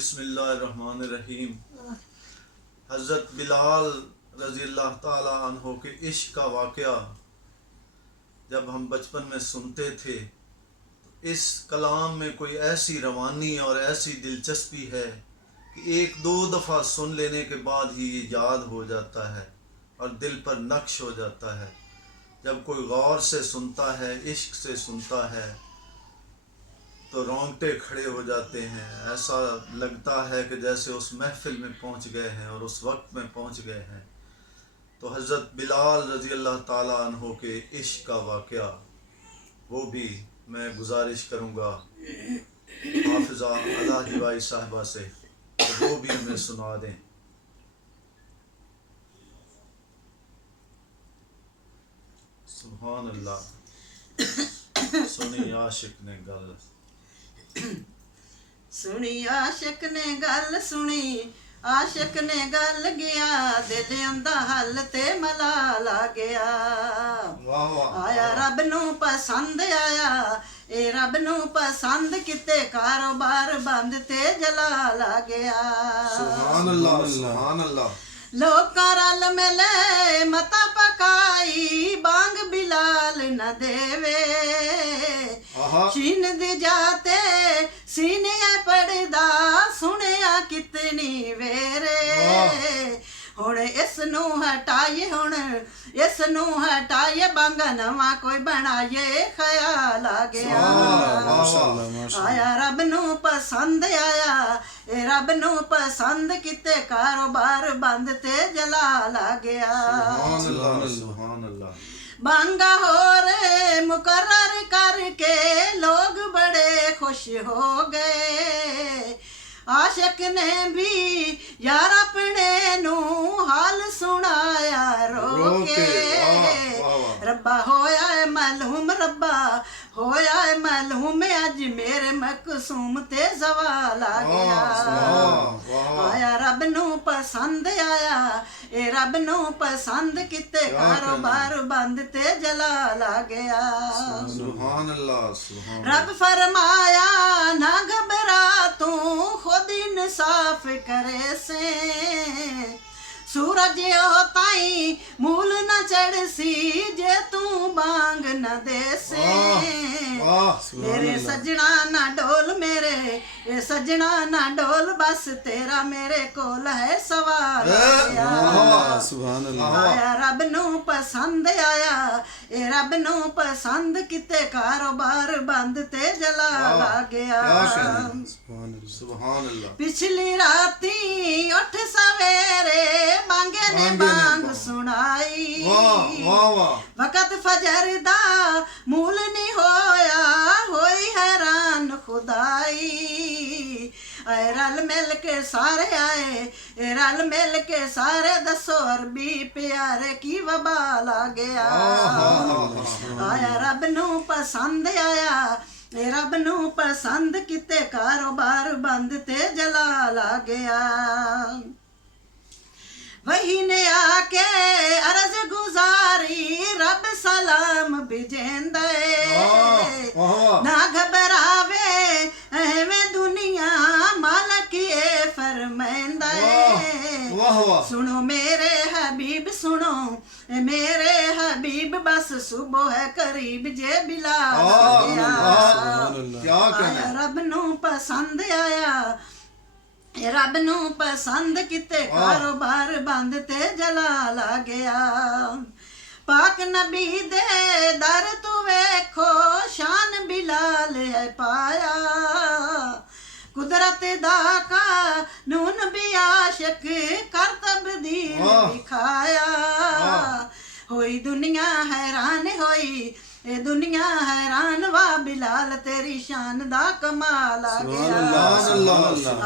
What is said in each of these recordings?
बिस्मिल्लाहिर्रहमानिर्रहीम। हज़रत बिलाल रज़ी अल्लाह ताला अन्हो के इश्क का वाक़या जब हम बचपन में सुनते थे तो इस कलाम में कोई ऐसी रवानी और ऐसी दिलचस्पी है कि एक दो दफ़ा सुन लेने के बाद ही ये याद हो जाता है और दिल पर नक्श हो जाता है। जब कोई गौर से सुनता है, इश्क से सुनता है तो रोंगटे खड़े हो जाते हैं। ऐसा लगता है कि जैसे उस महफिल में पहुंच गए हैं और उस वक्त में पहुंच गए हैं। तो हज़रत बिलाल रज़ी अल्लाह ताला अन्हो के इश्क का वाक़या वो भी मैं गुजारिश करूँगा हाफिज़ा अला हिवाई साहिबा से तो वो भी हमें सुना दें। सुभान अल्लाह। सुनी आशिक ने गल सुनी आशिक ने गल सुनी आशिक ने गल गया दिल आंदा हल ते मलाला गया। आया रब नू पसंद आया ए रब नू पसंद किते कारोबार बंद ते जलाला गया। सुभान अल्लाह सुभान अल्लाह। लोका रल मिले मता पकाई बांग बिलाल न देवे चीन दी जाते सीने पड़दा सुनिया कितनी वेरे। हुण इस नू हटाइए हुण इस नू हटाइए बांगा नवा कोई बनाइए ख्याल आ गया। आया रब नू पसंद आया ए रब नू पसंद किते कारोबार बंद ते जलाल आ गया। सुभान अल्लाह। बांगा होर मुकर्रर करके लोग बड़े खुश हो गए। आशिक ने भी यार अपने नू हाल सुनाया रो के। रब्बा होया है मालूम रब्बा होया है मालूम अज मेरे मकसूम ते सवाल आ गया। आया रब नू पसंद आया ए रब नू पसंद किते कारोबार बंद ते जलाल आ गया। सुभान अल्लाह सुभान। रब फरमाया ना घबरा तू खुद इंसाफ करे से सूरज ताई मूल न चढ़सी जे तू बांग न दे से। मेरे सजना ना डोल मेरे ए सजना ना डोल बस तेरा मेरे कोल है सवाल। आया रब नू पसंद आया ए रब नू पसंद किते कारोबार बंद ते जलाल आ गया। सुभान अल्लाह। पिछली राती उठ सवेरे बांगे ने बांग सुनाई। वक़्त फजर दा मूल नहीं होया होई हैरान खुदाई। आए रल मिल के सारे आए ए रल मिल के सारे दसो अरबी प्यारे की वबाल आ गया। आया रब नू पसंद आया ए रब नू पसंद किते कारोबार बंद ते जलाल आ गया। वही ने आके अर्ज गुजारी रब सलाम भेजेंदे ना घबरावे एवें दुनिया मालक ए फरमांदा। सुनो मेरे हबीब सुनो मेरे हबीब बस सुबह है करीब जे बिलाल आया। रब नू पसंद आया रब नू पसंद किते कारोबार बंद ते जलाल आ गया। पाक नबी दे दर तू वेखो शान बिलाल है पाया। कुदरत दा कानून भी आशिक कर तब्दील दिखाया। होई दुनिया हैरान होई ए दुनिया हैरान वा बिलाल तेरी शान दा कमाल आ गया।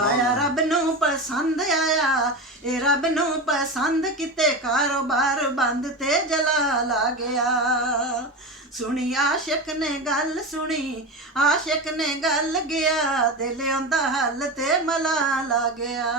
आया रब नू पसंद आया ए रब नू पसंद किते कारोबार बंद ते जलाल आ गया। सुनी आशिक ने गल सुनी आशिक ने गल गया दिल आंदा हल ते मलाल आ गया।